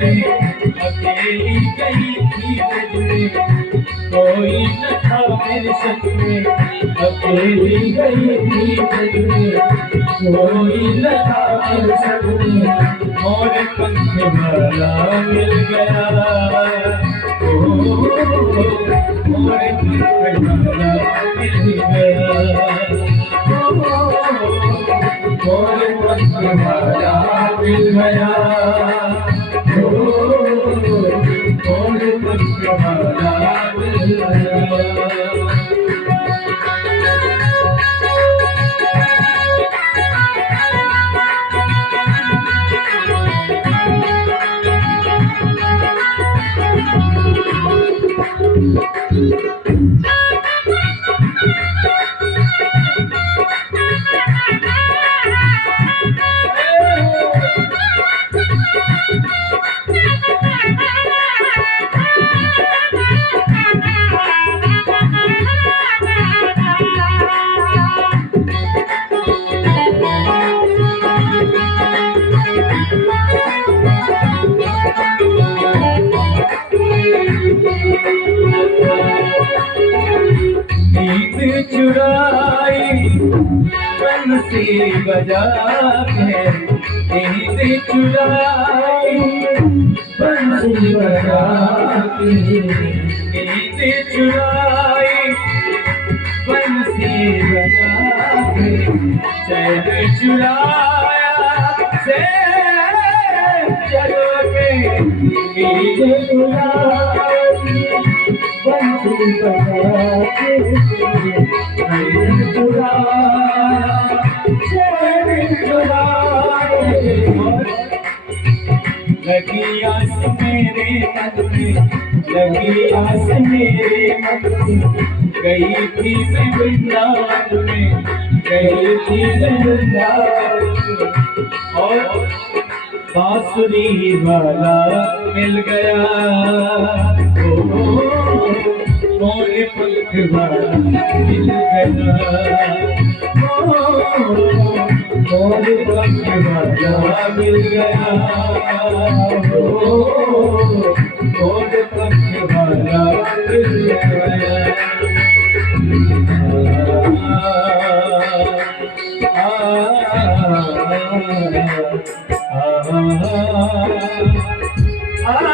अकेली गई थी बजने, कोई न था मेरे संग में। अकेली गई थी बजने, कोई न था मेरे संग में। मोरे पंख वाला मिल गया, ओ मोरे पंख वाला मिल गया, मोरे पंख वाला मिल गया। नींद चुराई बंसी बजा के, नींद चुराई बंसी बजा के, नींद चुराई बंसी बजा के, चैन चुराया से चलो के, नींद चुराई बंसी बजा के, चैन चुराया चैन चुराए। लगी आस मेरे मन में, लगी आस मेरे मन में, गई थी मैं वृंदावन में, गई थी मैं वृंदावन में। और बांसुरी वाला मिल गया, मोरे पंख वाला मिल गया, मोरे पंख वाला मिल गया, मोरे पंख वाला मिल गया। आ